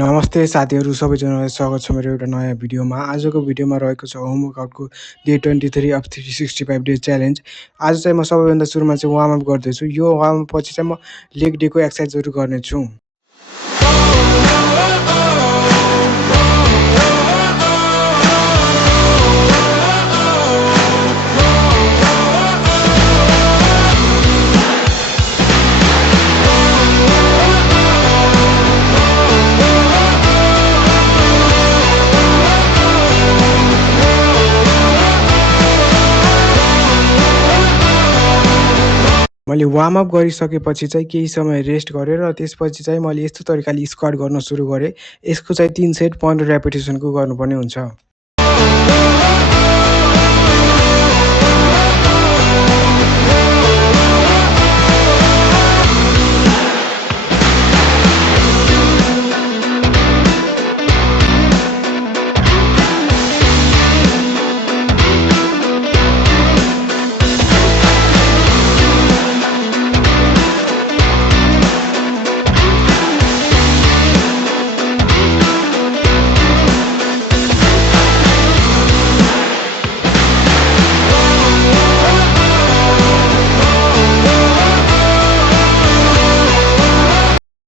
नमस्ते साथीहरू सबैजनालाई स्वागत छ मेरो एउटा नयाँ भिडियोमा। आजको भिडियोमा रहेको छ होम वर्कआउटको डे 23 अफ 365 डे च्यालेन्ज। आज चाहिँ म सबैभन्दा सुरुमा चाहिँ वार्म अप गर्दैछु। यो वार्म अप पछि चाहिँ म लेग डेको एक्सर्साइजहरू गर्नेछु। मैले वार्म अप गरिसकेपछि चाहिँ केही समय रेस्ट गरेर त्यसपछि चाहिँ मैले यस्तो तरिकाले स्क्वाट गर्न सुरु गरेँ। यसको चाहिँ 3 सेट 15 रेपिटेसनको गर्नुपर्ने हुन्छ।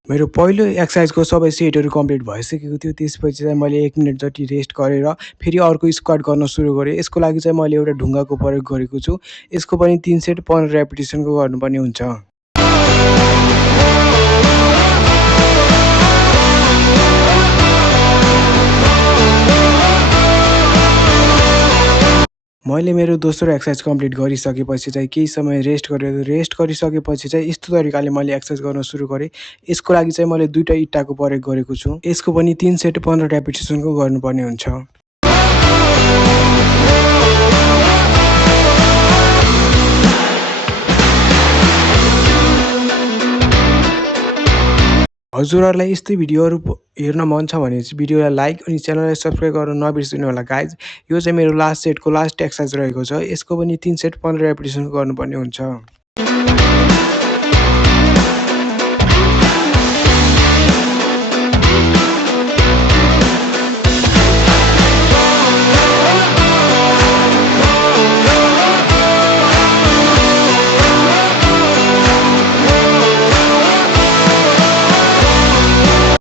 मेरो पहिलो एक्सर्साइजको सबै सेटहरू कम्प्लिट भइसकेको थियो। त्यसपछि चाहिँ मैले 1 मिनेट जति रेस्ट गरेर फेरि अर्को स्क्वाट गर्न सुरु गरेँ। यसको लागि चाहिँ मैले एउटा ढुङ्गाको प्रयोग गरेको छु। यसको पनि 3 सेट 15 रेपिटेसनको गर्नुपर्ने हुन्छ। मैले मेरो दोस्रो एक्सर्साइज कम्प्लिट गरिसकेपछि चाहिँ केही समय रेस्ट गरिसकेपछि चाहिँ यस्तो तरिकाले मैले एक्सर्साइज गर्न सुरु गरेँ। यसको लागि चाहिँ मैले 2टा इँटाको प्रयोग गरेको छु। यसको पनि 3 सेट 15 रेपिटेसनको गर्नुपर्ने हुन्छ। हजुरहरूलाई यस्तै भिडियोहरू हेर्न मन छ भने चाहिँ भिडियोलाई लाइक अनि च्यानललाई सब्सक्राइब गर्न नबिर्सिनु होला गाइज। यो चाहिँ मेरो लास्ट सेटको लास्ट एक्सर्साइज रहेको छ। यसको पनि 3 सेट 15 रेपिटेसन गर्नुपर्ने हुन्छ।